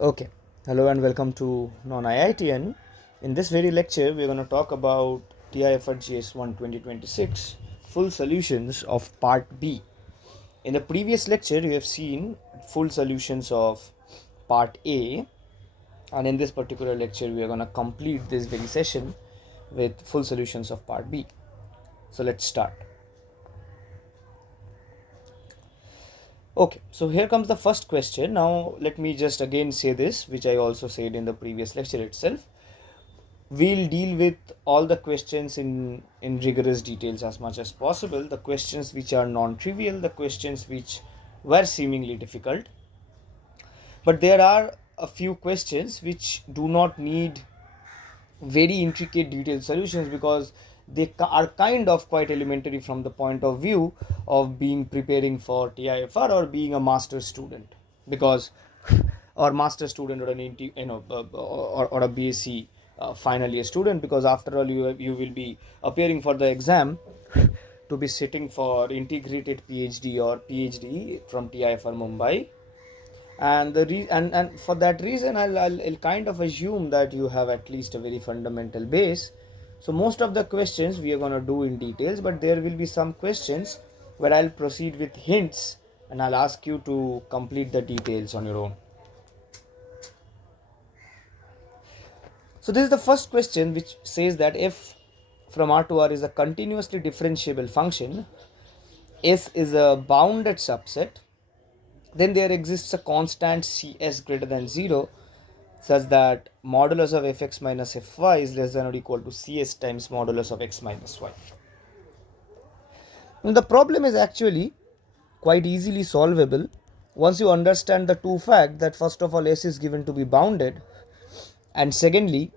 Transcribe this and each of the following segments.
Okay, hello and welcome to Non-IITN. In this very lecture, we're going to talk about TIFR GS 2026 full solutions of Part B. In the previous lecture, you have seen full solutions of Part A, and in this particular lecture, we are going to complete this very session with full solutions of Part B. So let's start. Okay, so here comes the first question. Now, let me just again say this, which I also said in the previous lecture itself. We'll deal with all the questions in rigorous details as much as possible. The questions which are non-trivial, the questions which were seemingly difficult. But there are a few questions which do not need very intricate detailed solutions because they are kind of quite elementary from the point of view of being preparing for TIFR or being a master student, because or master student or or a BSc final year student, because after all you will be appearing for the exam to be sitting for integrated PhD or PhD from TIFR Mumbai. And and for that reason I'll kind of assume that you have at least a very fundamental base. So most of the questions we are going to do in details, but there will be some questions where I'll proceed with hints and I'll ask you to complete the details on your own. So this is the first question, which says that if from R to R is a continuously differentiable function, S is a bounded subset, then there exists a constant Cs greater than 0 such that modulus of fx minus fy is less than or equal to Cs times modulus of x minus y. Now the problem is actually quite easily solvable once you understand the two facts that first of all S is given to be bounded, and secondly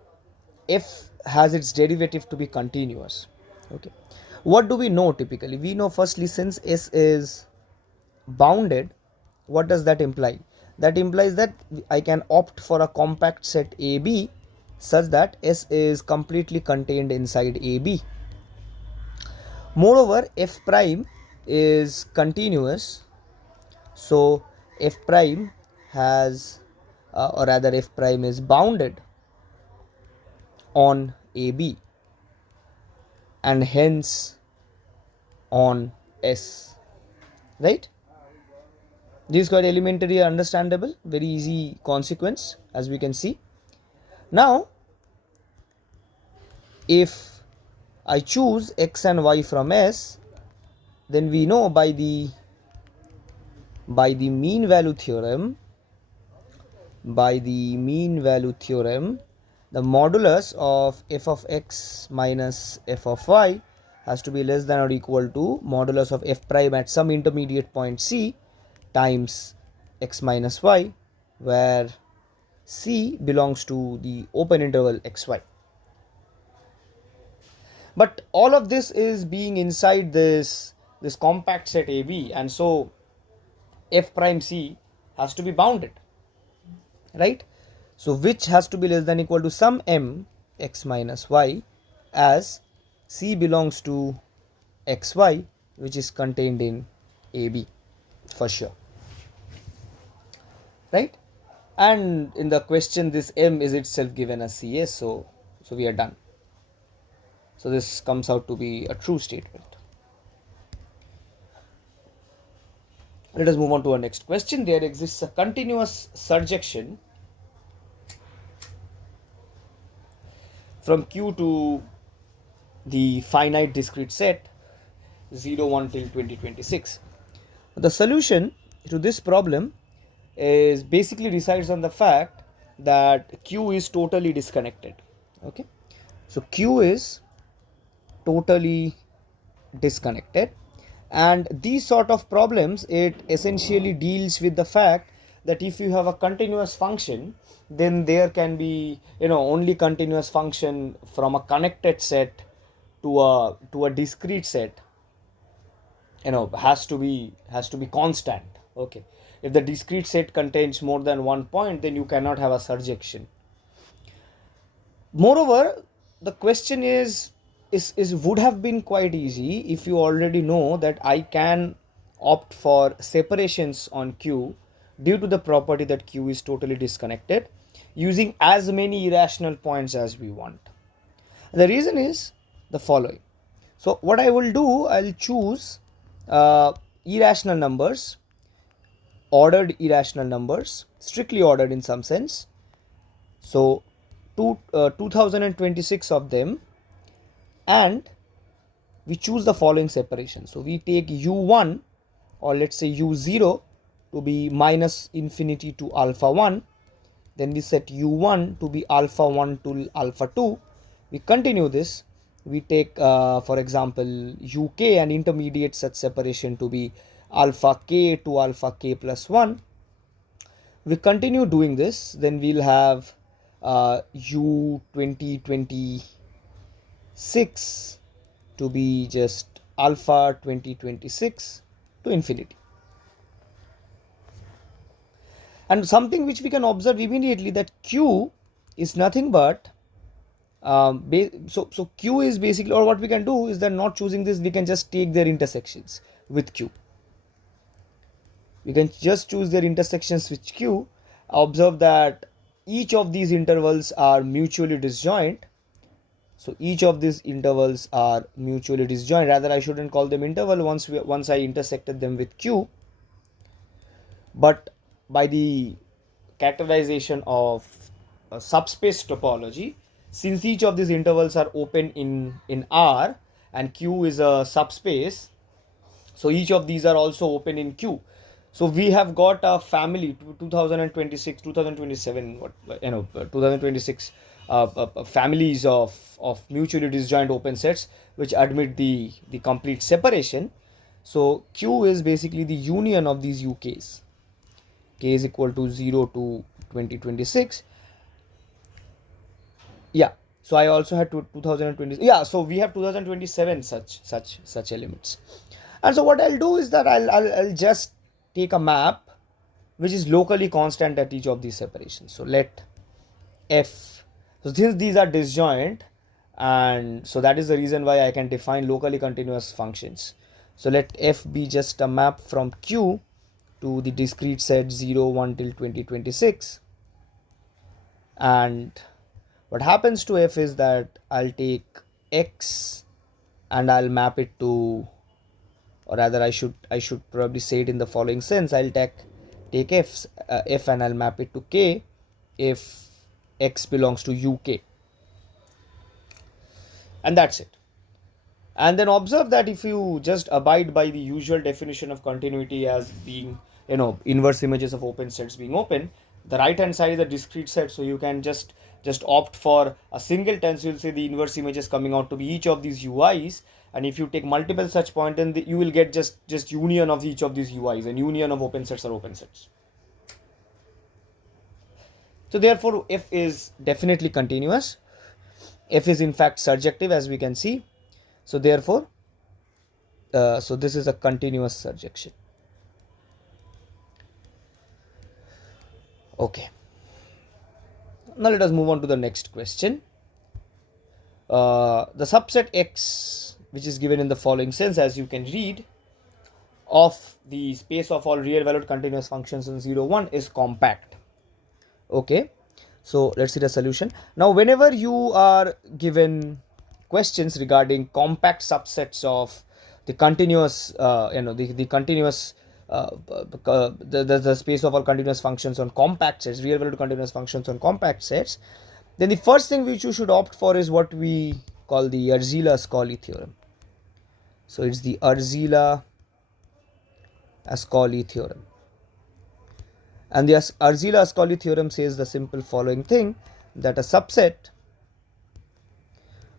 f has its derivative to be continuous. Okay, what do we know typically? We know firstly, since S is bounded, what does that imply? That implies that I can opt for a compact set AB such that S is completely contained inside AB. Moreover, f prime is continuous, so f prime has or rather f prime is bounded on AB and hence on S, right? This is quite elementary, understandable, very easy consequence, as we can see. Now, if I choose x and y from S, then we know by the mean value theorem, the modulus of f of x minus f of y has to be less than or equal to modulus of f prime at some intermediate point C times x minus y, where C belongs to the open interval xy. But all of this is being inside this compact set AB, and so f prime C has to be bounded, right? So which has to be less than or equal to some m x minus y, as C belongs to xy, which is contained in AB for sure, right? And in the question this m is itself given as Cs, so we are done. So this comes out to be a true statement. Let us move on to our next question. There exists a continuous surjection from Q to the finite discrete set 0, 1 till 2026. The solution to this problem is basically resides on the fact that Q is totally disconnected. Okay, so Q is totally disconnected, and these sort of problems, it essentially deals with the fact that if you have a continuous function, then there can be only continuous function from a connected set to a discrete set has to be constant. Okay, if the discrete set contains more than one point, then you cannot have a surjection. Moreover, the question is would have been quite easy if you already know that I can opt for separations on Q due to the property that Q is totally disconnected, using as many irrational points as we want. The reason is the following. So what I will do, I'll choose irrational numbers, ordered irrational numbers, strictly ordered in some sense. So 2026 of them, and we choose the following separation. So we take u1, or let's say u0, to be minus infinity to alpha 1. Then we set u1 to be alpha 1 to alpha 2. We continue this. We take, for example, uk and intermediate such separation to be alpha k to alpha k plus 1. We continue doing this. Then we'll have u 2026 to be just alpha 2026 to infinity. And something which we can observe immediately, that Q is nothing but so Q is basically, or what we can do is that not choosing this, we can just take their intersections with Q. We can just choose their intersections with Q. Observe that each of these intervals are mutually disjoint. So each of these intervals are mutually disjoint. Rather, I shouldn't call them interval once I intersected them with Q. But by the characterization of subspace topology, since each of these intervals are open in R and Q is a subspace, so each of these are also open in Q. So we have got a family 2026, 2027, 2026 families of mutually disjoint open sets which admit the complete separation. So Q is basically the union of these UKs. K is equal to 0 to 2026. Yeah, so I also had 2020. Yeah, so we have 2027 such elements. And so what I'll do is that I'll just take a map which is locally constant at each of these separations. So let f, so since these are disjoint, and so that is the reason why I can define locally continuous functions. So let f be just a map from Q to the discrete set 0, 1 till 2026. And what happens to f is that I'll take x and I'll map it to, or rather I should probably say it in the following sense. I'll take f and I'll map it to k if x belongs to uk, and that's it. And then observe that if you just abide by the usual definition of continuity as being, inverse images of open sets being open, the right hand side is a discrete set, so you can just opt for a singleton. So you'll say the inverse images coming out to be each of these ui's, and if you take multiple such points, then you will get just union of each of these ui's, and union of open sets are open sets. So therefore f is definitely continuous. F is in fact surjective, as we can see. So therefore so this is a continuous surjection. Okay, now let us move on to the next question. The subset X, which is given in the following sense, as you can read, of the space of all real valued continuous functions in 0, 1 is compact. Okay, so let's see the solution. Now whenever you are given questions regarding compact subsets of the continuous the continuous the space of all continuous functions on compact sets, real valued continuous functions on compact sets, then the first thing which you should opt for is what we call the Arzela-Ascoli theorem. So it's the Arzela-Ascoli theorem. And the Arzela-Ascoli theorem says the simple following thing, that a subset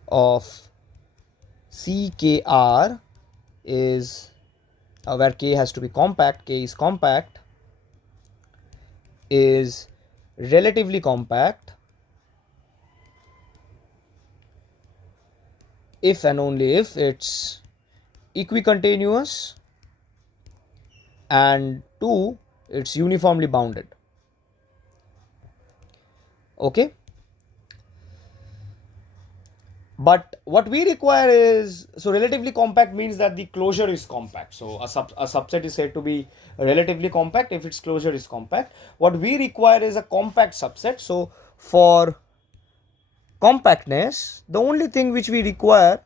of CKR is, where K has to be compact, K is compact, is relatively compact if and only if it's equicontinuous and 2, it's uniformly bounded. Okay, But what we require is, so relatively compact means that the closure is compact. So a subset is said to be relatively compact if its closure is compact. What we require is a compact subset. So for compactness, the only thing which we require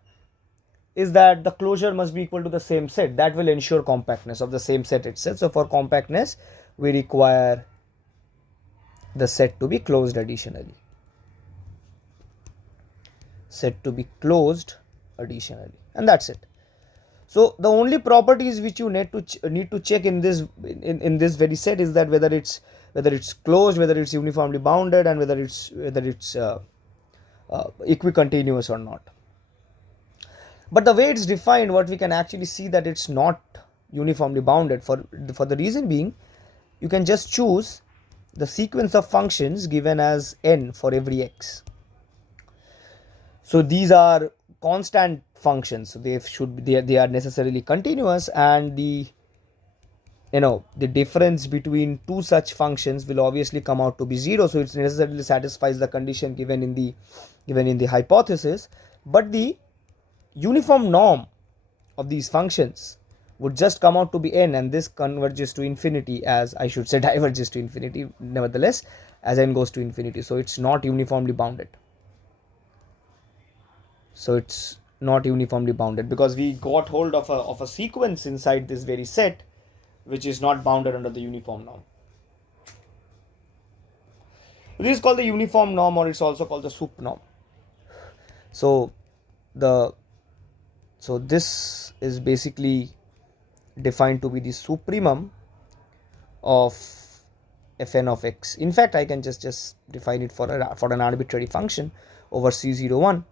is that the closure must be equal to the same set. That will ensure compactness of the same set itself. So for compactness, we require the set to be closed additionally. Set to be closed additionally, and that's it. So the only properties which you need to check in this very set is that whether it's closed, whether it's uniformly bounded, and whether it's equicontinuous or not. But the way it's defined, what we can actually see that it's not uniformly bounded, for the reason being, you can just choose the sequence of functions given as n for every x. So these are constant functions, so they are necessarily continuous, and the difference between two such functions will obviously come out to be 0. So it necessarily satisfies the condition given in the hypothesis. But the uniform norm of these functions would just come out to be n, and this converges to infinity, as I should say diverges to infinity nevertheless, as n goes to infinity. So it's not uniformly bounded. So it's not uniformly bounded because we got hold of a sequence inside this very set which is not bounded under the uniform norm. This is called the uniform norm, or it's also called the sup norm. So this is basically defined to be the supremum of fn of x. In fact, I can just define it for an arbitrary function over C01.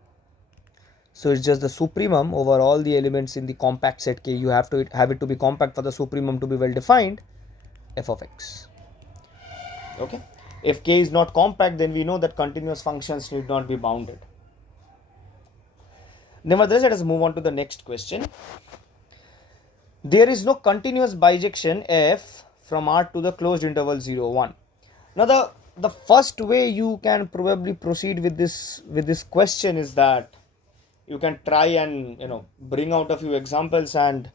So it's just the supremum over all the elements in the compact set K. You have to have it to be compact for the supremum to be well defined, f of x. Okay. If K is not compact, then we know that continuous functions need not be bounded. Nevertheless, let us move on to the next question. There is no continuous bijection f from R to the closed interval 0, 1. Now the first way you can probably proceed with this question is that you can try and bring out a few examples and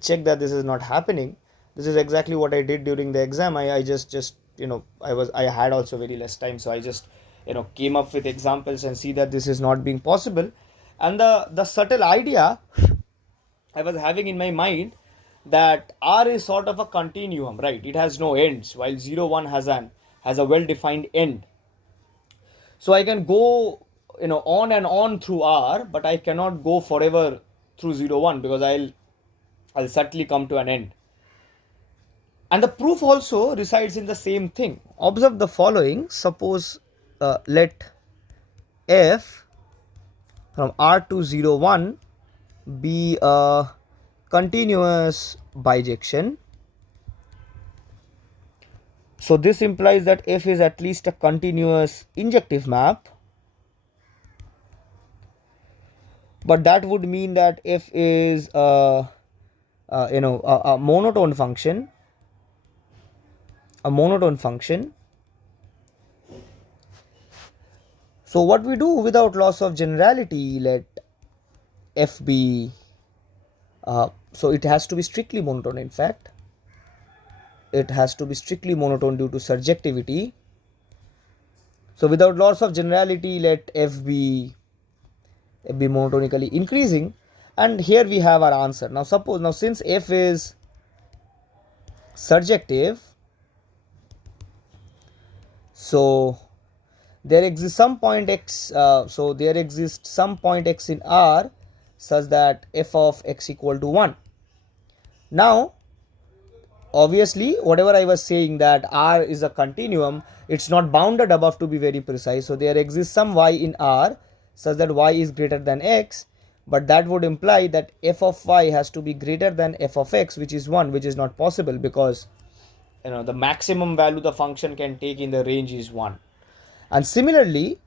check that this is not happening. This is exactly what I did during the exam. I just I had also very less time, so I just came up with examples and see that this is not being possible. And the subtle idea I was having in my mind that R is sort of a continuum, right? It has no ends, while 0, 1 has a well defined end. So I can go on and on through R, but I cannot go forever through 0, 1 because I'll certainly come to an end. And the proof also resides in the same thing. Observe the following. Suppose let f from R to 0, 1 be a continuous bijection. So this implies that f is at least a continuous injective map. But that would mean that f is a monotone function. So what we do without loss of generality, let f be so it has to be strictly monotone. In fact, it has to be strictly monotone due to surjectivity. So without loss of generality, let f be monotonically increasing, and here we have our answer. Now since f is surjective, so there exists some point x in R such that f of x equal to 1. Now obviously, whatever I was saying, that R is a continuum, it's not bounded above, to be very precise. So there exists some y in R such that y is greater than x, but that would imply that f of y has to be greater than f of x, which is 1, which is not possible because the maximum value the function can take in the range is 1. And similarly,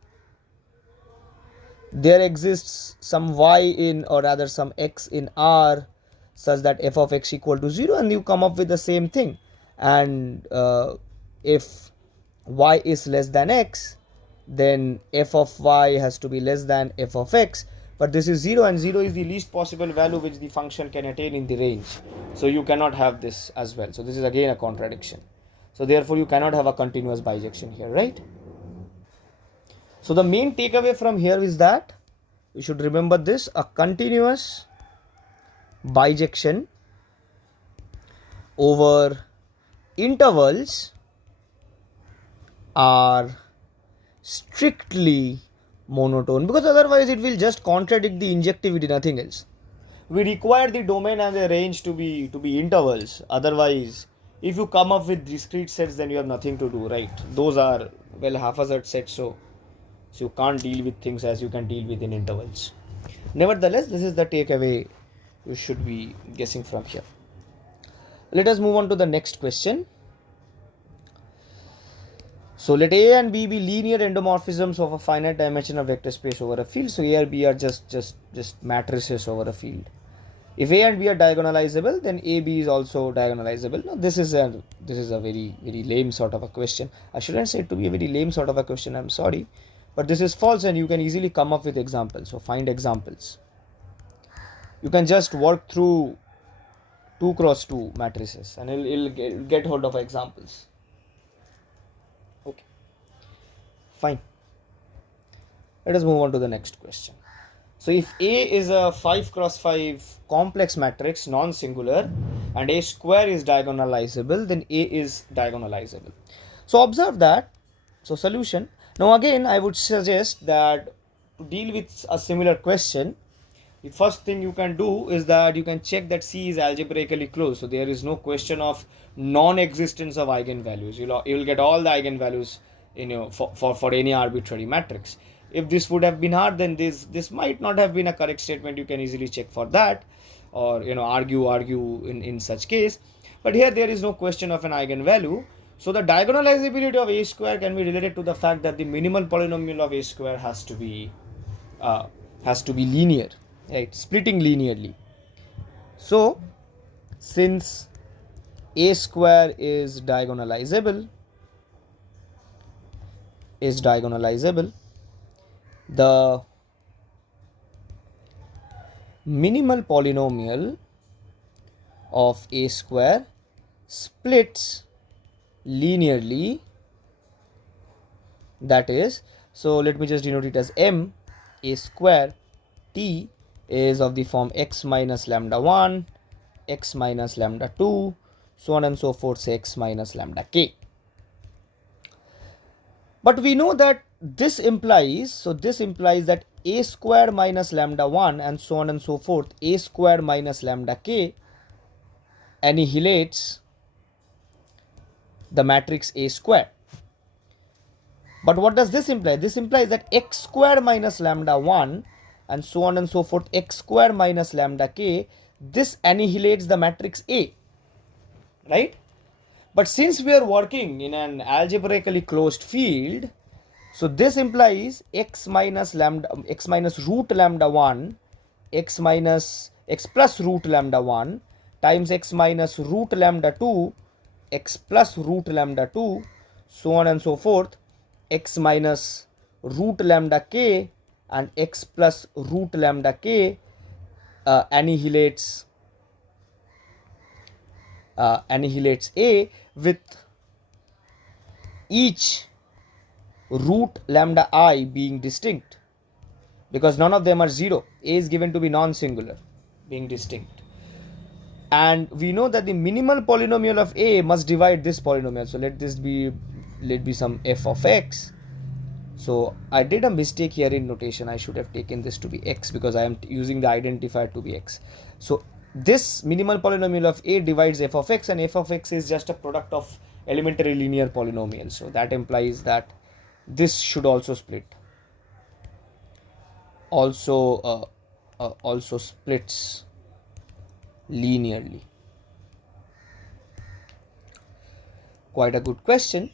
there exists some y in, or rather some x in R such that f of x equal to 0, and you come up with the same thing. And if y is less than x, then f of y has to be less than f of x, but this is 0, and 0 is the least possible value which the function can attain in the range. So you cannot have this as well. So this is again a contradiction. So therefore you cannot have a continuous bijection here, right? So the main takeaway from here is that you should remember this: a continuous bijection over intervals are strictly monotone, because otherwise it will just contradict the injectivity, nothing else. We require the domain and the range to be intervals. Otherwise, if you come up with discrete sets, then you have nothing to do, right? Those are, well, haphazard sets, so you can't deal with things as you can deal with in intervals. Nevertheless, this is the takeaway you should be guessing from here. Let us move on to the next question. So let A and B be linear endomorphisms of a finite dimensional vector space over a field. So A and B are just matrices over a field. If A and B are diagonalizable, then AB is also diagonalizable. Now this is a very lame sort of a question. I shouldn't say it to be a very lame sort of a question, I'm sorry, but this is false, and you can easily come up with examples. So find examples. You can just work through 2 cross 2 matrices and it'll get hold of examples. Okay, fine. Let us move on to the next question. So if A is a 5 cross 5 complex matrix, non-singular, and A square is diagonalizable, then A is diagonalizable. So observe that. So solution. Now again, I would suggest that to deal with a similar question, the first thing you can do is that you can check that C is algebraically closed. So there is no question of non-existence of eigenvalues. You'll get all the eigenvalues in for any arbitrary matrix. If this would have been hard, then this might not have been a correct statement. You can easily check for that, or argue in such case. But here there is no question of an eigenvalue. So the diagonalizability of A square can be related to the fact that the minimal polynomial of A square has to be linear, right? Splitting linearly. So since A square is diagonalizable, the minimal polynomial of A square splits linearly. That is, so let me just denote it as M. A square T is of the form x minus lambda 1, x minus lambda 2, so on and so forth, say x minus lambda k. But we know that this implies that A square minus lambda 1 and so on and so forth, A square minus lambda k annihilates the matrix A square. But what does this imply? This implies that x square minus lambda 1 and so on and so forth, x square minus lambda k, this annihilates the matrix A, right? But since we are working in an algebraically closed field, so this implies x minus root lambda 1, x plus root lambda 1 times x minus root lambda 2, x plus root lambda 2, so on and so forth, x minus root lambda k and x plus root lambda k annihilates A, with each root lambda I being distinct, because none of them are 0. A is given to be non-singular, being distinct. And we know that the minimal polynomial of A must divide this polynomial. So let be some f of x. So I did a mistake here in notation. I should have taken this to be x because I am using the identifier to be x. So this minimal polynomial of A divides f of x, and f of x is just a product of elementary linear polynomials. So that implies that this should also split. Also splits linearly. Quite a good question.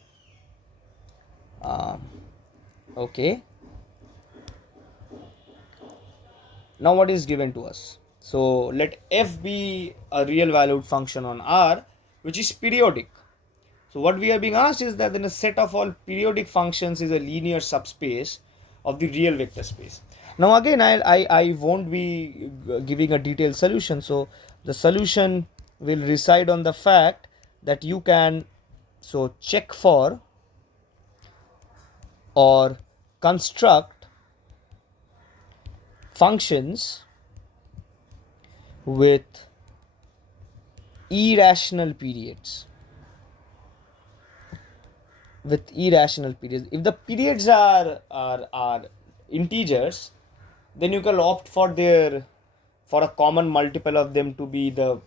Okay. Now what is given to us? So let f be a real valued function on R which is periodic. So what we are being asked is that then a set of all periodic functions is a linear subspace of the real vector space. Now again, I won't be giving a detailed solution. So the solution will reside on the fact that you can check for or construct functions with irrational periods. If the periods are integers, then you can opt for a common multiple of them to be the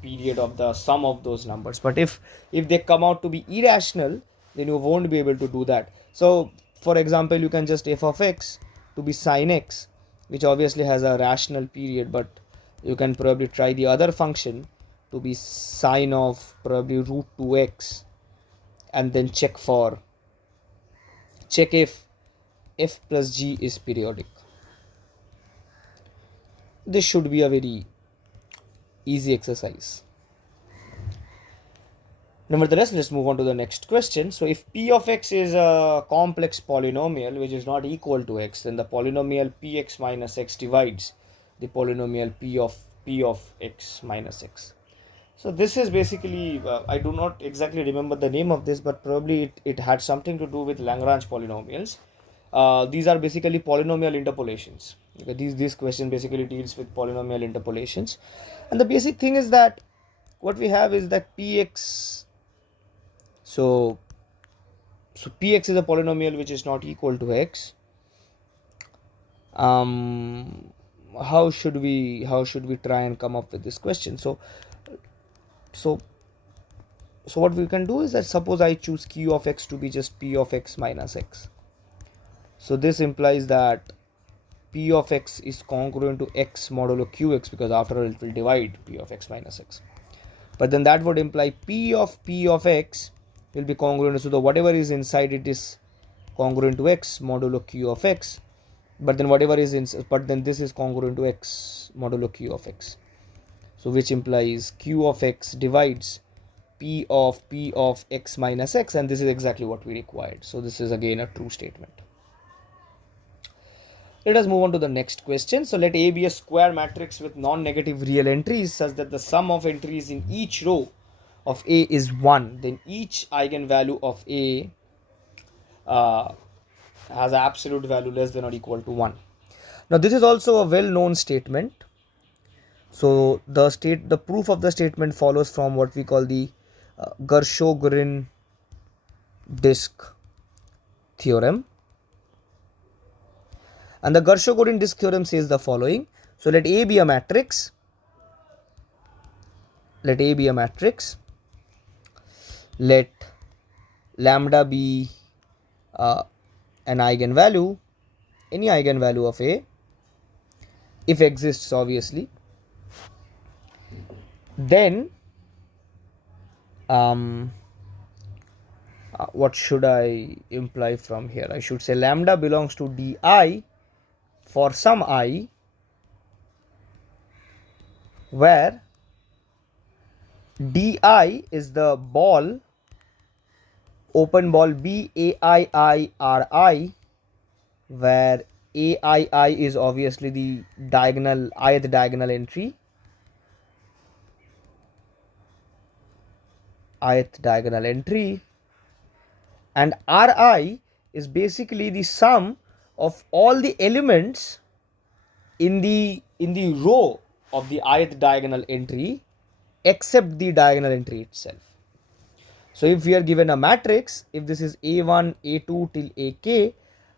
period of the sum of those numbers. But if they come out to be irrational, then you won't be able to do that. So for example, you can just f of x to be sine x, which obviously has a rational period, but you can probably try the other function to be sine of probably root 2x, and then check if f plus g is periodic. This should be a very easy exercise. Nevertheless, let's move on to the next question. So if p of x is a complex polynomial which is not equal to x, then the polynomial px minus x divides the polynomial p of x minus x. So this is basically, I do not exactly remember the name of this, but probably it had something to do with Lagrange polynomials. These are basically polynomial interpolations. Okay, this question basically deals with polynomial interpolations, and the basic thing is that what we have is that px. So px is a polynomial which is not equal to x. How should we try and come up with this question? So what we can do is that suppose I choose q of x to be just p of x minus x. So this implies that p of x is congruent to x modulo qx, because after all it will divide p of x minus x. But then that would imply p of x will be congruent, so the whatever is inside it is congruent to x modulo q of x. But then this is congruent to x modulo q of x. So which implies q of x divides p of x minus x, and this is exactly what we required. So this is again a true statement. Let us move on to the next question. So let A be a square matrix with non-negative real entries such that the sum of entries in each row of A is 1. Then each eigenvalue of A has an absolute value less than or equal to 1. Now this is also a well-known statement. So the proof of the statement follows from what we call the Gershogorn disk theorem. And the Gershogorn disk theorem says the following. So let A be a matrix. Let lambda be an eigenvalue, any eigenvalue of A, if exists obviously. Then what should I imply from here? I should say lambda belongs to di for some I where di is the ball, open ball BAIIRI, where AII is obviously the diagonal, ith diagonal entry, and Ri is basically the sum of all the elements in the row of the ith diagonal entry except the diagonal entry itself. So if we are given a matrix, if this is A1, A2 till AK,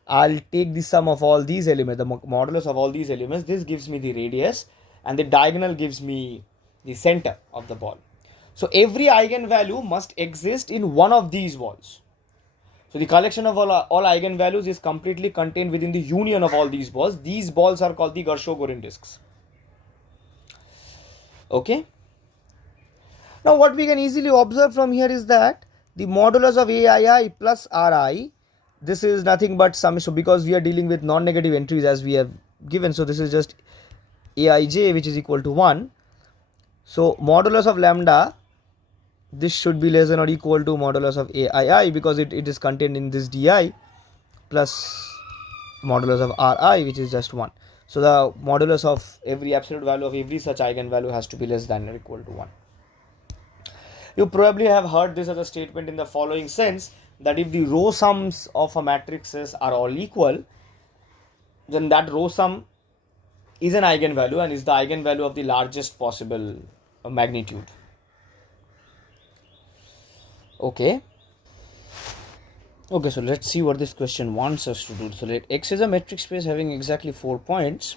I'll take the sum of all these elements, the modulus of all these elements. This gives me the radius, and the diagonal gives me the center of the ball. So every eigenvalue must exist in one of these balls. So the collection of all eigenvalues is completely contained within the union of all these balls. These balls are called the Gershogorn disks. Okay. Now what we can easily observe from here is that the modulus of AII plus RI, this is nothing but summation, because we are dealing with non-negative entries as we have given. So this is just Aij, which is equal to 1. So modulus of lambda, this should be less than or equal to modulus of AII, because it is contained in this di plus modulus of Ri, which is just 1. So the modulus of every absolute value of every such eigenvalue has to be less than or equal to 1. You probably have heard this as a statement in the following sense, that if the row sums of a matrices are all equal, then that row sum is an eigenvalue and is the eigenvalue of the largest possible magnitude. Okay, so let's see what this question wants us to do. So let X is a metric space having exactly 4 points,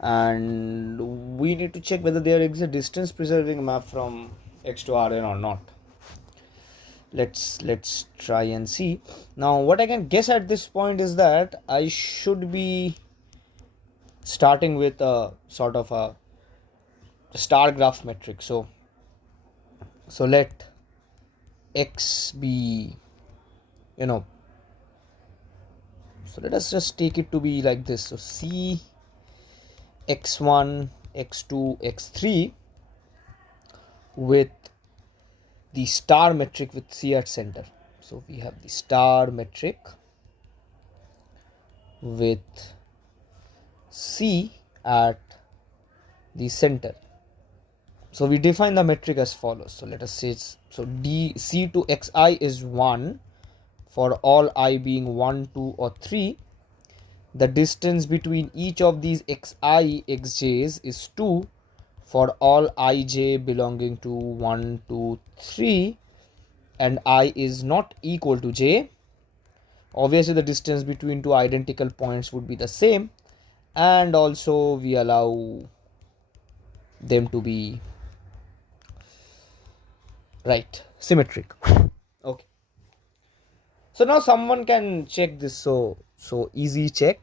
and we need to check whether there is a distance preserving map from X to Rn or not. Let's try and see. Now what I can guess at this point is that I should be starting with a sort of a star graph metric. So let X be, so let us just take it to be like this. So C x1, x2, x3 with the star metric with C at center. So we have the star metric with C at the center. So we define the metric as follows. So let us say, so C to xi is 1 for all I being 1, 2 or 3. The distance between each of these xi, xj's is 2 for all ij belonging to 1, 2, 3, and I is not equal to j. Obviously the distance between two identical points would be the same, and also we allow them to be symmetric. Okay, so now someone can check this. So easy check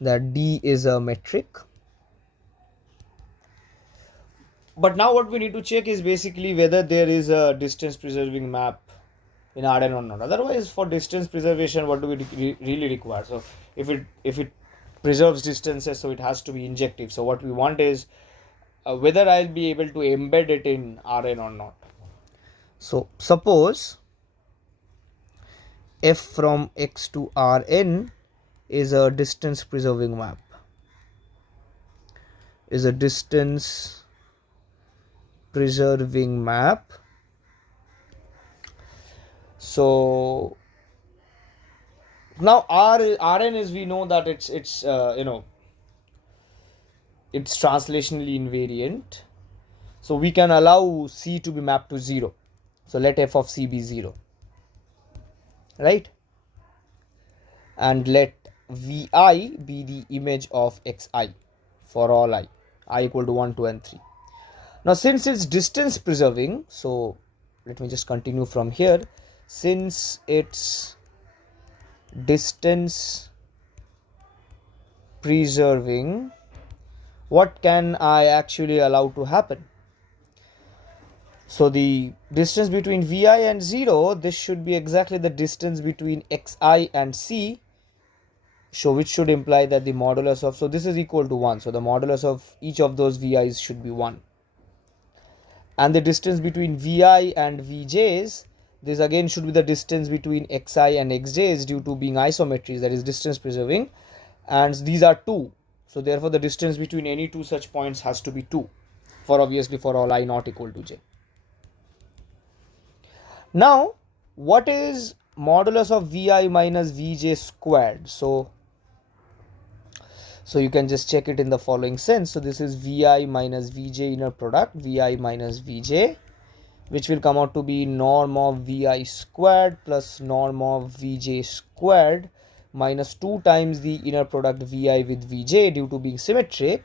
that D is a metric. But now what we need to check is basically whether there is a distance preserving map in Rn or not. Otherwise, for distance preservation, what do we really require? So if it preserves distances, so it has to be injective. So what we want is whether I'll be able to embed it in Rn or not. So suppose f from x to Rn is a distance preserving map. Is a distance preserving map. So now Rn is, we know that it's translationally invariant. So we can allow C to be mapped to 0. So let f of C be 0. Right? And let Vi be the image of xi for all I equal to 1, 2 and 3. Now since it's distance preserving, so let me just continue from here. Since it's distance preserving, what can I actually allow to happen? So the distance between Vi and 0, this should be exactly the distance between xi and C, so which should imply that the modulus of, so this is equal to 1, so the modulus of each of those Vi's should be 1. And the distance between Vi and Vj's, this again should be the distance between xi and xj's due to being isometries, that is distance preserving, and these are 2. So therefore the distance between any two such points has to be 2, for obviously for all I not equal to j. Now what is modulus of Vi minus Vj squared? So you can just check it in the following sense. So this is Vi minus Vj inner product, Vi minus Vj, which will come out to be norm of Vi squared plus norm of Vj squared minus 2 times the inner product Vi with Vj due to being symmetric.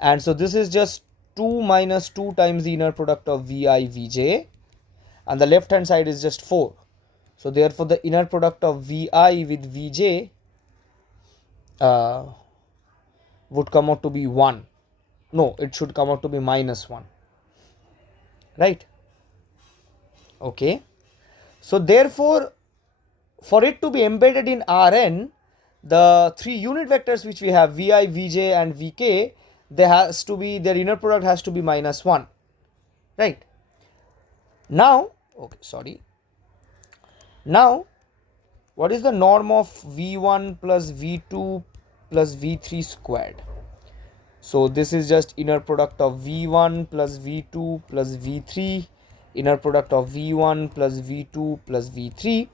And so this is just 2 minus 2 times the inner product of Vi Vj, and the left hand side is just 4. So therefore the inner product of Vi with Vj would come out to be 1. No, it should come out to be minus 1. Right? Okay. So therefore, for it to be embedded in Rn, the 3 unit vectors which we have, Vi, Vj and Vk, their inner product has to be minus 1. Right? Now, now what is the norm of v1 plus v2 plus v3 squared? So this is just inner product of v1 plus v2 plus v3, inner product of v1 plus v2 plus v3,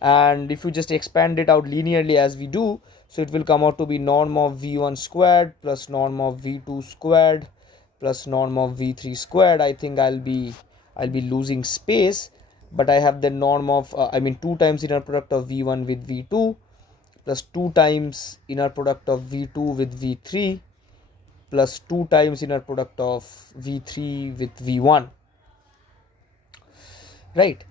and if you just expand it out linearly as we do, so it will come out to be norm of v1 squared plus norm of v2 squared plus norm of v3 squared. I think I'll be losing space, but I have the norm of 2 times inner product of v1 with v2 plus 2 times inner product of v2 with v3 plus 2 times inner product of v3 with v1, right?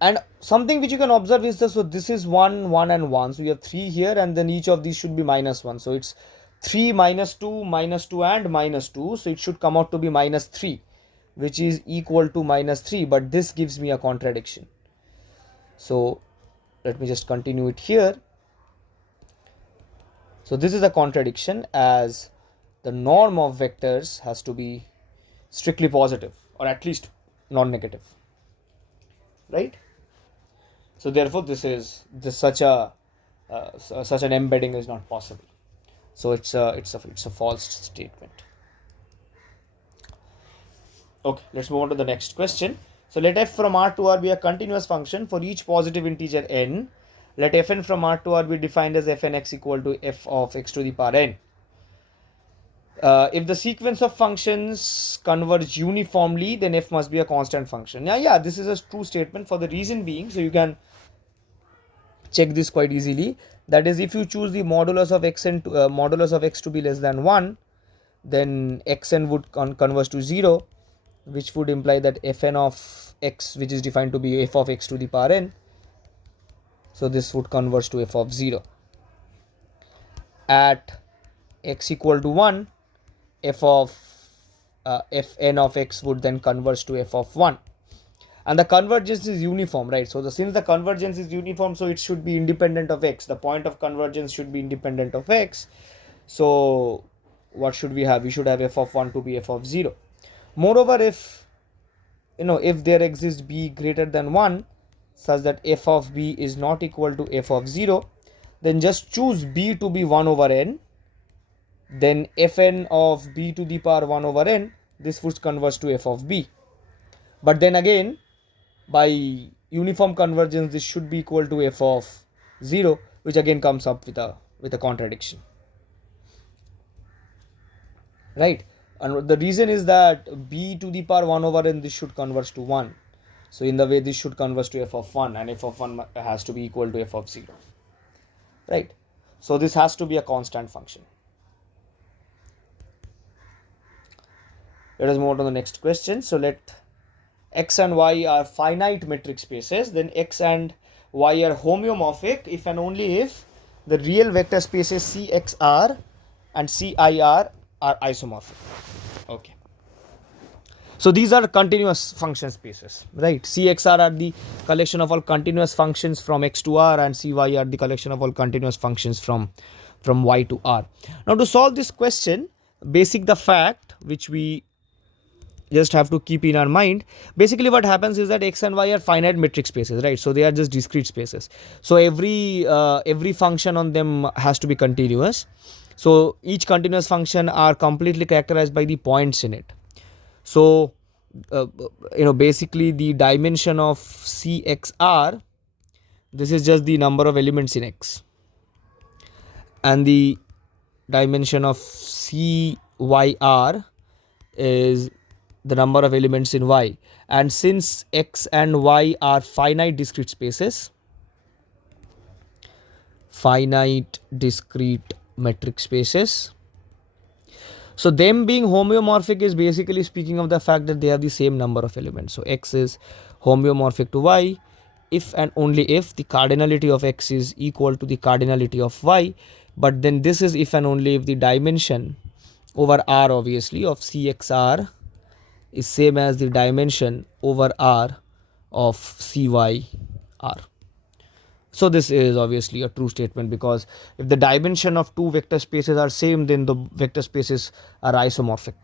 And something which you can observe is this, so this is 1 1 and 1, so you have 3 here, and then each of these should be minus 1, so it's 3 minus 2 and minus 2, so it should come out to be minus 3, which is equal to minus 3, but this gives me a contradiction. So let me just continue it here. So this is a contradiction, as the norm of vectors has to be strictly positive or at least non-negative, right? So therefore such an embedding is not possible. So it's a false statement. Okay, let's move on to the next question. So let f from R to R be a continuous function for each positive integer n. Let fn from R to R be defined as fnx equal to f of x to the power n. If the sequence of functions converge uniformly, then f must be a constant function. Yeah, this is a true statement, for the reason being, so you can check this quite easily. That is, if you choose the modulus of x to be less than 1, then xn would converge to 0, which would imply that fn of x, which is defined to be f of x to the power n, so this would converge to f of 0. At x equal to 1, fn of x would then converge to f of 1, and the convergence is uniform, right? So since the convergence is uniform, so it should be independent of x. The point of convergence should be independent of x. So what should we have? We should have f of 1 to be f of 0. Moreover, if there exists b greater than 1 such that f of b is not equal to f of 0, then just choose b to be 1 over n, then fn of b to the power 1 over n, this would converge to f of b. But then again, by uniform convergence, this should be equal to f of 0, which again comes up with a contradiction, right? And the reason is that b to the power 1 over n, this should converge to 1. So in the way, this should converge to f of 1, and f of 1 has to be equal to f of 0, right? So this has to be a constant function. Let us move on to the next question. So let x and y are finite metric spaces, then x and y are homeomorphic if and only if the real vector spaces CXR and CIR are isomorphic. Okay. So these are continuous function spaces, right? CXR are the collection of all continuous functions from x to R, and CY are the collection of all continuous functions from y to R. Now to solve this question, the fact which we just have to keep in our mind, basically what happens is that x and y are finite metric spaces, right? So they are just discrete spaces. So every function on them has to be continuous. So each continuous function are completely characterized by the points in it. So basically the dimension of CXR, this is just the number of elements in X, and the dimension of CYR is the number of elements in Y. And since X and Y are finite discrete spaces, finite discrete metric spaces, so them being homeomorphic is basically speaking of the fact that they have the same number of elements. So X is homeomorphic to Y if and only if the cardinality of X is equal to the cardinality of Y. But then this is if and only if the dimension over R, obviously, of CXR is same as the dimension over R of CYR. So this is obviously a true statement, because if the dimension of two vector spaces are same, then the vector spaces are isomorphic.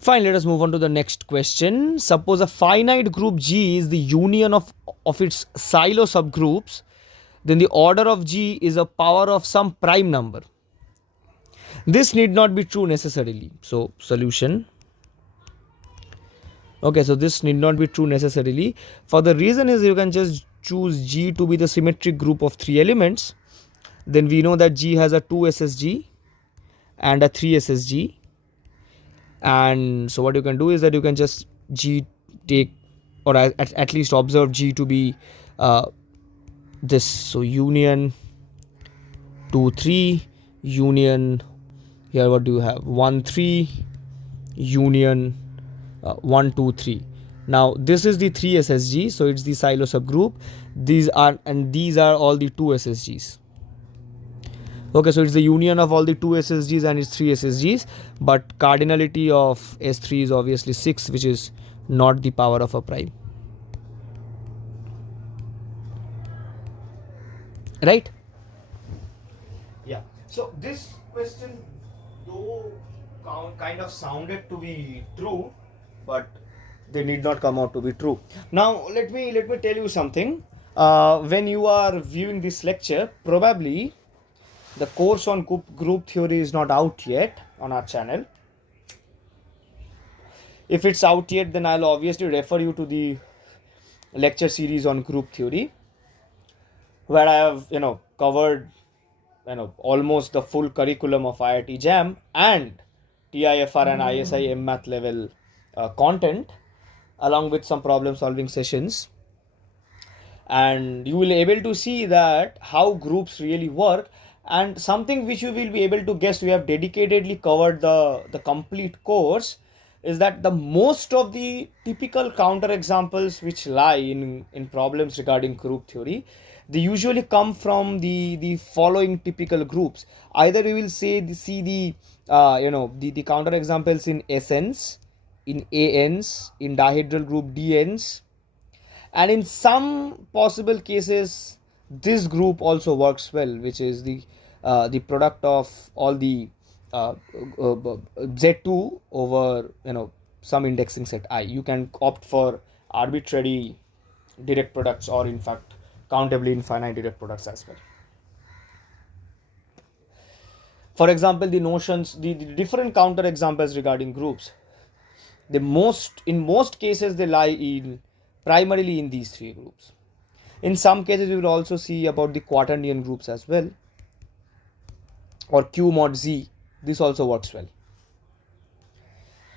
Fine, let us move on to the next question. Suppose a finite group G is the union of its silo subgroups, then the order of G is a power of some prime number. This need not be true necessarily. So, solution. Okay, so this need not be true necessarily. For the reason is you can just choose G to be the symmetric group of 3 elements. Then we know that G has a 2 SSG and a 3 SSG. And so what you can do is that you can just G take, or at least observe G to be this. So union 2 3, union, here what do you have, 1 3, union 1 2 3. Now this is the 3 SSG, so it's the silo subgroup. These are all the 2 SSGs. Okay, so it's the union of all the 2 SSGs and its 3 SSGs, but cardinality of S3 is obviously 6, which is not the power of a prime. Right? Yeah. So this question, though kind of sounded to be true, but they need not come out to be true. Now let me tell you something. When you are viewing this lecture, probably the course on group theory is not out yet on our channel. If it's out yet, then I'll obviously refer you to the lecture series on group theory, where I have covered almost the full curriculum of IIT JAM and TIFR and ISI Math level content, along with some problem solving sessions. And you will be able to see that how groups really work, and something which you will be able to guess, we have dedicatedly covered the complete course, is that the most of the typical counter examples which lie in problems regarding group theory, they usually come from the following typical groups. Either we will see the counter examples in SNs, in ANs, in dihedral group DNs, and in some possible cases this group also works well, which is the product of all the Z2 over some indexing set I. You can opt for arbitrary direct products, or in fact countably infinite direct products as well. For example, the notions, the different counter examples regarding groups, in most cases they lie primarily in these 3 groups. In some cases we will also see about the quaternion groups as well, or Q mod Z. This also works well.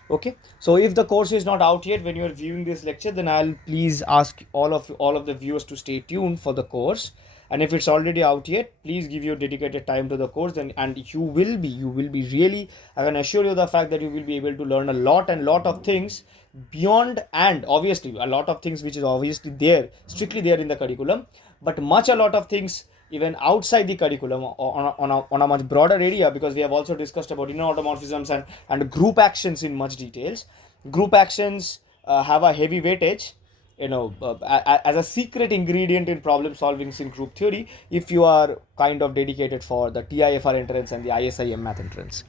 Okay, so if the course is not out yet when you are viewing this lecture, then I'll please ask all of the viewers to stay tuned for the course. And if it's already out yet, please give your dedicated time to the course, and you will be really, I can assure you the fact that you will be able to learn a lot of things beyond, and obviously a lot of things which is obviously strictly there in the curriculum, but a lot of things even outside the curriculum on a much broader area, because we have also discussed about inner automorphisms and group actions in much details. Group actions have a heavy weightage as a secret ingredient in problem solving in group theory, if you are kind of dedicated for the TIFR entrance and the ISI Math entrance.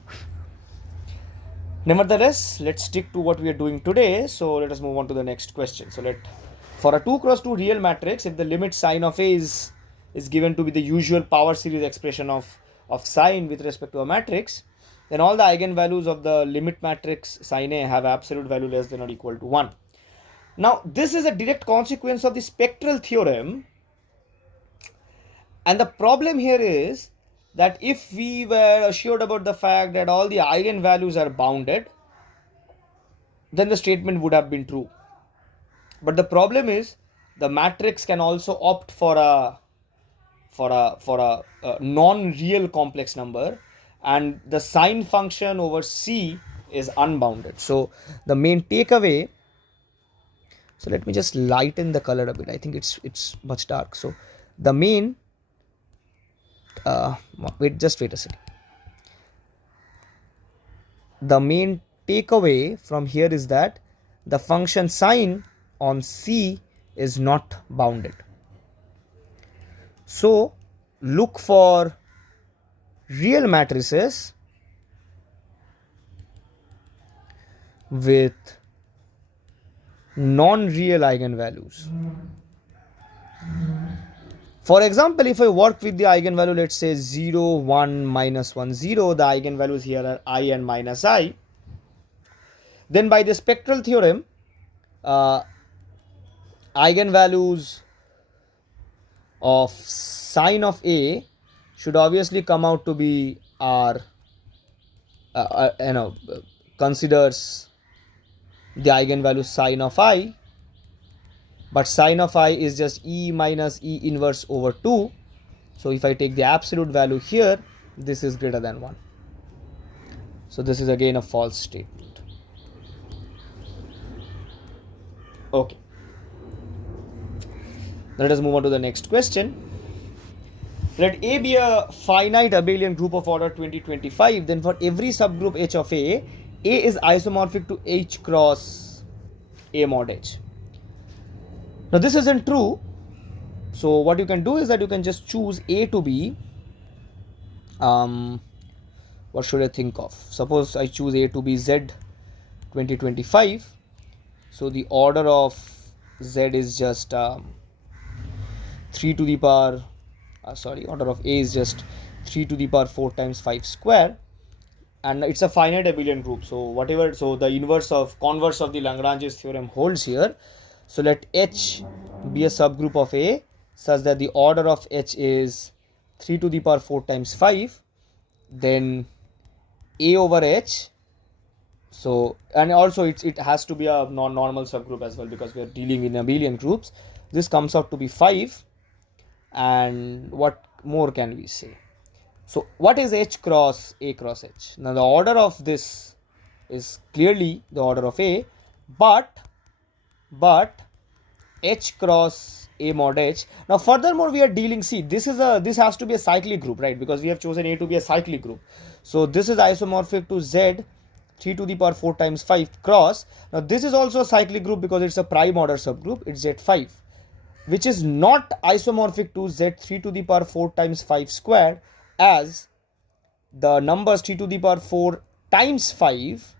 Nevertheless, let's stick to what we are doing today. So let us move on to the next question. So for a 2x2 real matrix, if the limit sign of A is given to be the usual power series expression of sign with respect to a matrix, then all the eigenvalues of the limit matrix sign A have absolute value less than or equal to 1. Now, this is a direct consequence of the spectral theorem, and the problem here is that if we were assured about the fact that all the eigenvalues are bounded, then the statement would have been true. But the problem is the matrix can also opt for a non-real complex number, and the sign function over C is unbounded. So the main takeaway, so let me just lighten the color a bit. I think it's much dark. So the main wait a second. The main takeaway from here is that the function sign on C is not bounded. So look for real matrices with non-real eigenvalues. For example, if I work with the eigenvalue, let's say 0, 1, minus 1, 0, the eigenvalues here are I and minus I, then by the spectral theorem, eigenvalues of sine of A should obviously come out to be R, considers the eigenvalue sine of I, but sine of I is just E minus E inverse over 2. So if I take the absolute value here, this is greater than 1. So this is again a false statement. Okay. Let us move on to the next question. Let A be a finite abelian group of order 2025, then for every subgroup H of A is isomorphic to H cross A mod H. Now this isn't true. So what you can do is that you can just choose A to be, what should I think of? Suppose I choose A to be Z 2025. So the order of Z is just 3 to the power, order of A is just 3 to the power 4 times 5 square, and it's a finite abelian group. So whatever, so the converse of the Lagrange's theorem holds here. So let H be a subgroup of A such that the order of H is 3 to the power 4 times 5, then A over H. So, and also it has to be a non-normal subgroup as well, because we are dealing in abelian groups. This comes out to be 5. And what more can we say? So what is H cross A cross H? Now the order of this is clearly the order of A, but H cross A mod H. Now furthermore we are dealing, see, this has to be a cyclic group, right? Because we have chosen A to be a cyclic group. So this is isomorphic to Z 3 to the power 4 times 5 cross. Now this is also a cyclic group because it's a prime order subgroup, it's Z5, which is not isomorphic to Z3 to the power 4 times 5 squared, as the numbers 3 to the power 4 times 5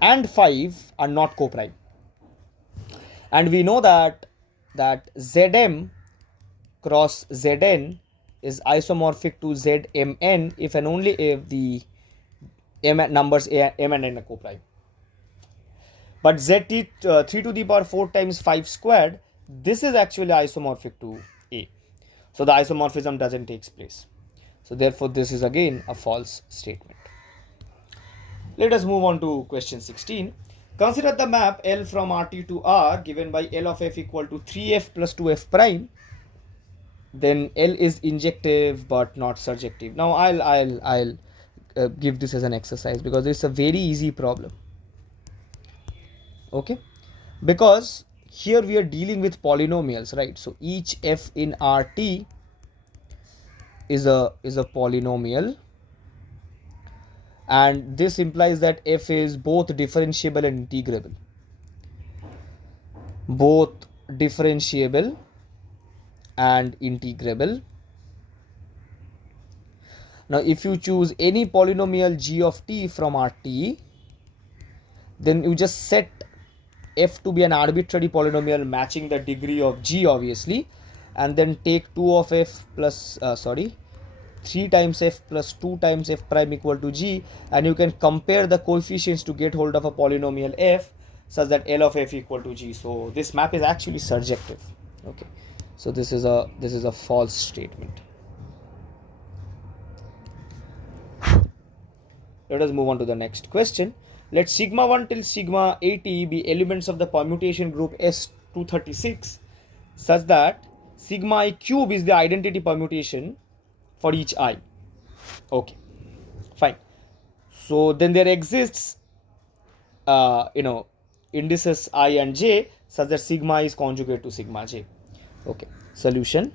and 5 are not coprime. And we know that Zm cross Zn is isomorphic to Zmn if and only if the numbers m and n are coprime. But Zt 3 to the power 4 times 5 squared, this is actually isomorphic to A. So the isomorphism doesn't take place. So therefore this is again a false statement. Let us move on to question 16. Consider the map L from Rt to R given by L of f equal to 3f plus 2f prime. Then L is injective but not surjective. Now I'll give this as an exercise because it's a very easy problem. Okay, because here we are dealing with polynomials, right? So each f in Rt is a polynomial, and this implies that f is both differentiable and integrable. Both differentiable and integrable. Now if you choose any polynomial g of t from Rt, then you just set f to be an arbitrary polynomial matching the degree of g, obviously, and then take 2 of f plus 3 times f plus 2 times f prime equal to g, and you can compare the coefficients to get hold of a polynomial f such that L of f equal to g. So this map is actually surjective. Okay, so this is a false statement. Let us move on to the next question. Let sigma 1 till sigma 80 be elements of the permutation group S236 such that sigma I cube is the identity permutation for each I. Okay, fine. So then there exists indices I and j such that sigma is conjugate to sigma j. Okay, solution.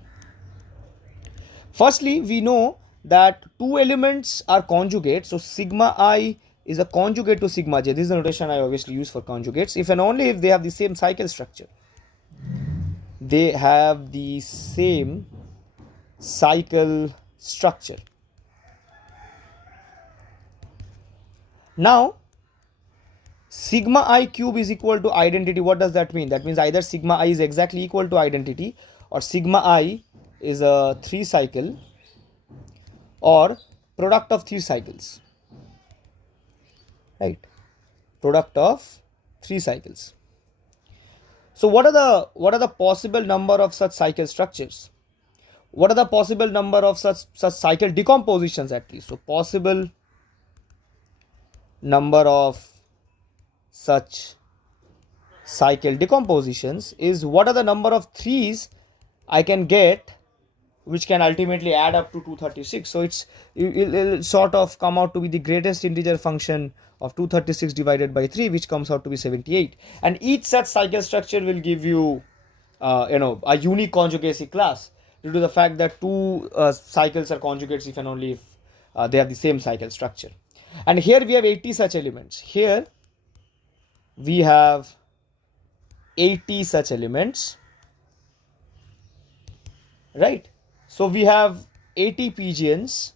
Firstly, we know that two elements are conjugate, so sigma I is a conjugate to sigma j. This is the notation I obviously use for conjugates, if and only if they have the same cycle structure. They have the same cycle structure. Now Sigma I cube is equal to identity. What does that mean? That means either sigma I is exactly equal to identity, or sigma I is a 3 cycle, or product of 3 cycles, right? Product of 3 cycles. So what are the possible number of such cycle structures? What are the possible number of such cycle decompositions at least? So possible number of such cycle decompositions is what are the number of threes I can get, which can ultimately add up to 236. So it'll sort of come out to be the greatest integer function of 236 divided by 3, which comes out to be 78. And each such cycle structure will give you a unique conjugacy class, due to the fact that two cycles are conjugates if and only if they have the same cycle structure. And here we have 80 such elements. Here we have 80 such elements, right? So we have 80 pigeons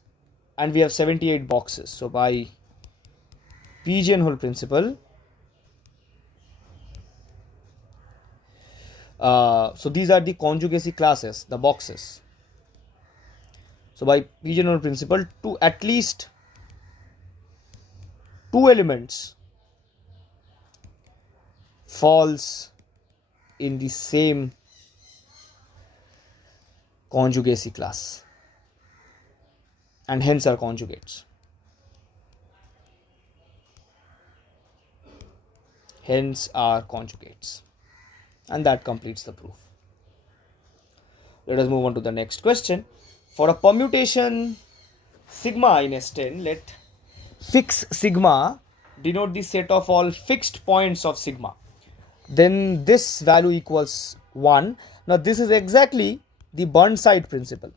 and we have 78 boxes. So by pigeonhole principle, so these are the conjugacy classes, the boxes. So by pigeonhole principle, to at least 2 elements falls in the same conjugacy class and hence are conjugates. Hence are conjugates. And that completes the proof. Let us move on to the next question. For a permutation sigma in S10, let fix sigma denote the set of all fixed points of sigma. Then this value equals 1. Now this is exactly the Burnside principle,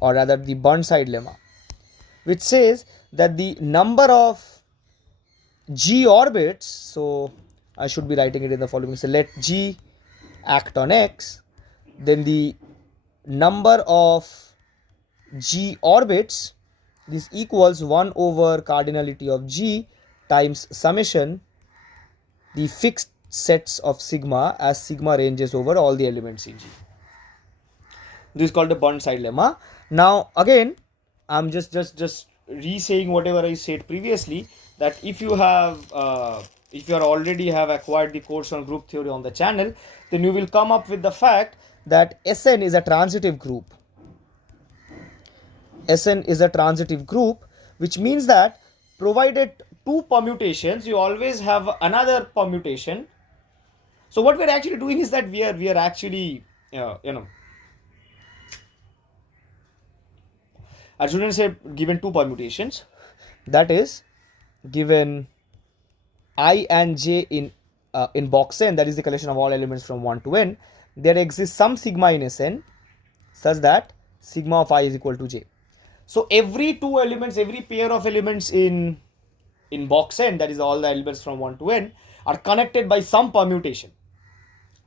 or rather the Burnside lemma, which says that the number of G orbits, so I should be writing it in the following. So let G act on X, then the number of G orbits, this equals 1 over cardinality of G times summation the fixed sets of sigma as sigma ranges over all the elements in G. This is called the Burnside lemma. Now again, I'm just re-saying whatever I said previously, that if you already have acquired the course on group theory on the channel, then you will come up with the fact that Sn is a transitive group. Sn is a transitive group, which means that provided 2 permutations, you always have another permutation. So what we're actually doing is that we are actually I shouldn't say given 2 permutations, that is given I and j in box n, that is the collection of all elements from 1 to n, there exists some sigma in Sn such that sigma of I is equal to j. So every 2 elements, every pair of elements in box n, that is all the elements from 1 to n, are connected by some permutation,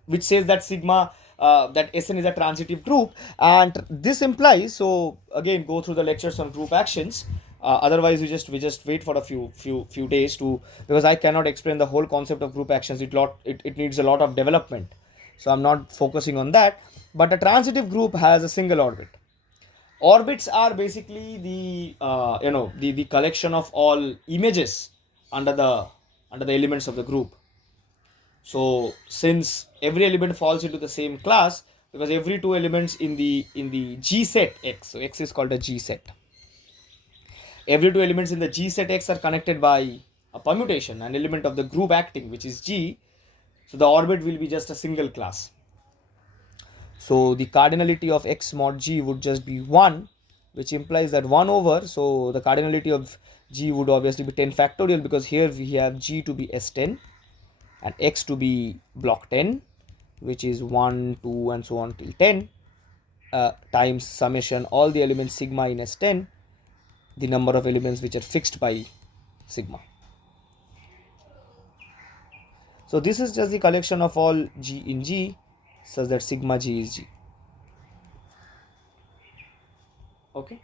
which says that sigma that Sn is a transitive group. And this implies, so again go through the lectures on group actions, otherwise we just wait for a few days to, because I cannot explain the whole concept of group actions. It needs a lot of development, so I'm not focusing on that. But a transitive group has a single orbit. Orbits are basically the collection of all images under the elements of the group. So since every element falls into the same class, because every 2 elements in the G set X, so X is called a G set, every 2 elements in the G set X are connected by a permutation, an element of the group acting, which is G. So the orbit will be just a single class. So the cardinality of X mod G would just be 1, which implies that 1 over, so the cardinality of G would obviously be 10 factorial, because here we have G to be S10 and X to be block 10, which is 1, 2 and so on till 10, times summation all the elements sigma in S10, the number of elements which are fixed by sigma. So this is just the collection of all G in G such that sigma G is G. Okay,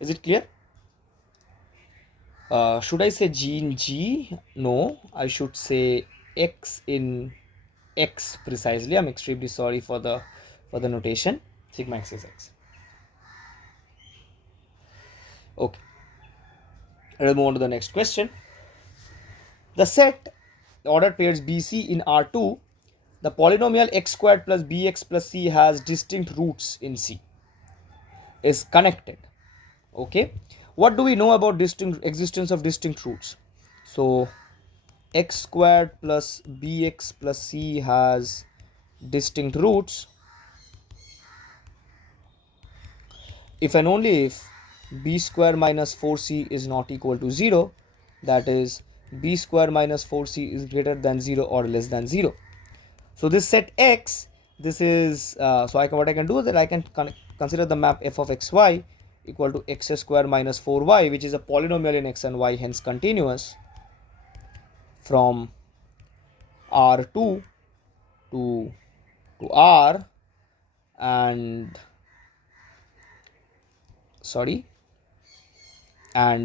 is it clear? Should I say G in G? No, I should say X in X precisely. I'm extremely sorry for the notation. Sigma X is X. Okay. Let's move on to the next question. The set, the ordered pairs BC in R2, the polynomial x squared plus bx plus c has distinct roots in C, is connected. Okay. What do we know about existence of distinct roots? So x squared plus bx plus c has distinct roots if and only if b square minus 4c is not equal to 0, that is b square minus 4c is greater than 0 or less than 0. So this set X, this is what I can do is that I can consider the map f of xy equal to x square minus 4y, which is a polynomial in x and y, hence continuous from R2 to R, and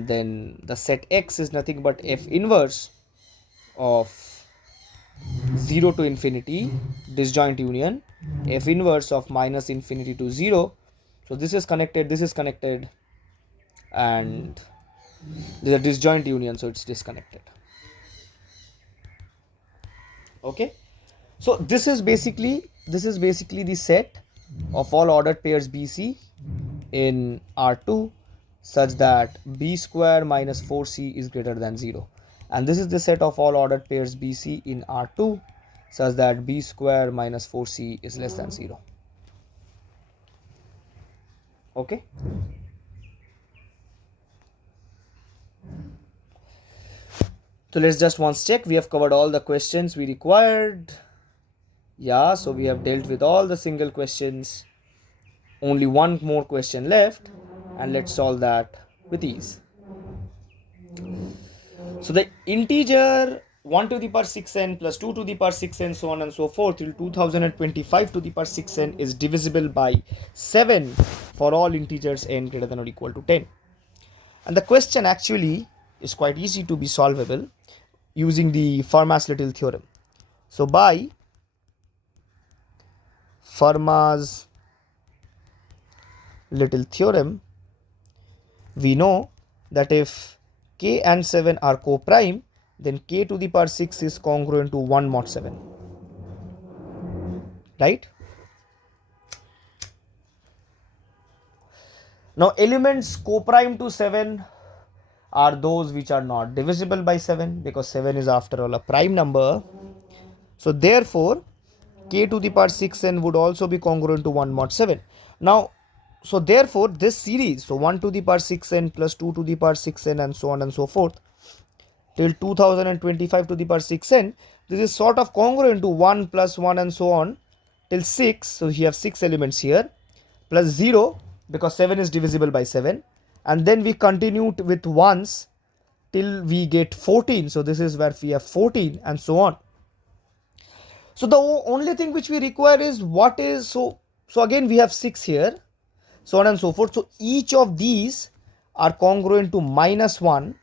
then the set X is nothing but f inverse of 0 to infinity disjoint union f inverse of minus infinity to 0. So this is connected, and this is a disjoint union, so it's disconnected. Okay, so this is basically the set of all ordered pairs BC in R2 such that b square minus 4c is greater than 0, and this is the set of all ordered pairs BC in R2 such that b square minus 4c is less than 0. Okay. So let's just once check. We have covered all the questions we required. Yeah, so we have dealt with all the single questions. Only one more question left, and let's solve that with ease. So the integer 1 to the power 6n plus 2 to the power 6n, so on and so forth, till 2025 to the power 6n is divisible by 7 for all integers n greater than or equal to 10. And the question actually is quite easy to be solvable using the Fermat's little theorem. So by Fermat's little theorem, we know that if k and 7 are co-prime, then k to the power 6 is congruent to 1 mod 7, right? Now elements co-prime to 7 are those which are not divisible by 7, because 7 is after all a prime number. So therefore k to the power 6n would also be congruent to 1 mod 7. Now, so therefore this series, so 1 to the power 6n plus 2 to the power 6n and so on and so forth till 2025 to the power 6n, this is sort of congruent to 1 plus 1 and so on till 6. So you have 6 elements here, plus 0 because 7 is divisible by 7, and then we continue with 1s till we get 14. So this is where we have 14 and so on. So the only thing which we require is what is, so again we have 6 here, so on and so forth. So each of these are congruent to minus 1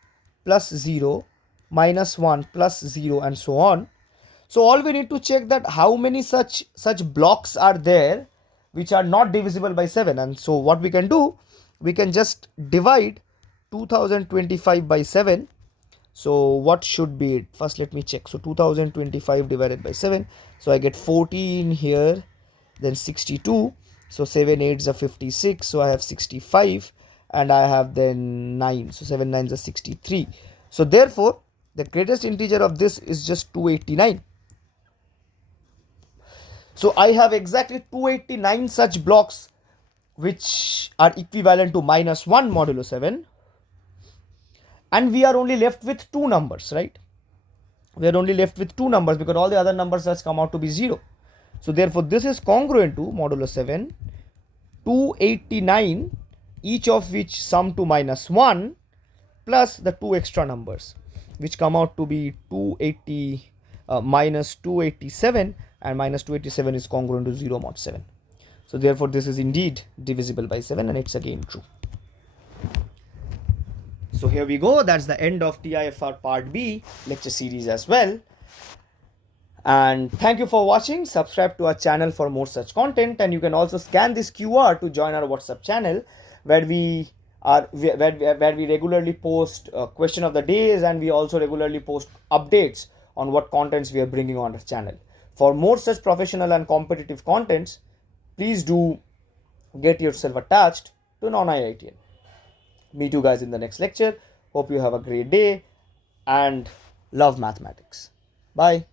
plus 0, minus 1 plus 0 and so on. So all we need to check that how many such blocks are there which are not divisible by 7. And so what we can do, we can just divide 2025 by 7. So what should be it? First let me check. So 2025 divided by 7. So I get 14 here, then 62. So 7 8s are 56. So I have 65, and I have then 9. So 7 9s are 63. So therefore the greatest integer of this is just 289. So I have exactly 289 such blocks which are equivalent to minus 1 modulo 7. And we are only left with two numbers, right? We are only left with two numbers because all the other numbers has come out to be 0. So therefore this is congruent to modulo 7, 289, each of which sum to minus 1 plus the two extra numbers, which come out to be minus 287, and minus 287 is congruent to 0 mod 7. So therefore this is indeed divisible by 7, and it's again true. So here we go. That's the end of TIFR Part B lecture series as well. And thank you for watching. Subscribe to our channel for more such content, and you can also scan this QR to join our WhatsApp channel where we regularly post question of the days, and we also regularly post updates on what contents we are bringing on our channel. For more such professional and competitive contents, please do get yourself attached to non-IITian. Meet you guys in the next lecture. Hope you have a great day and love mathematics. Bye.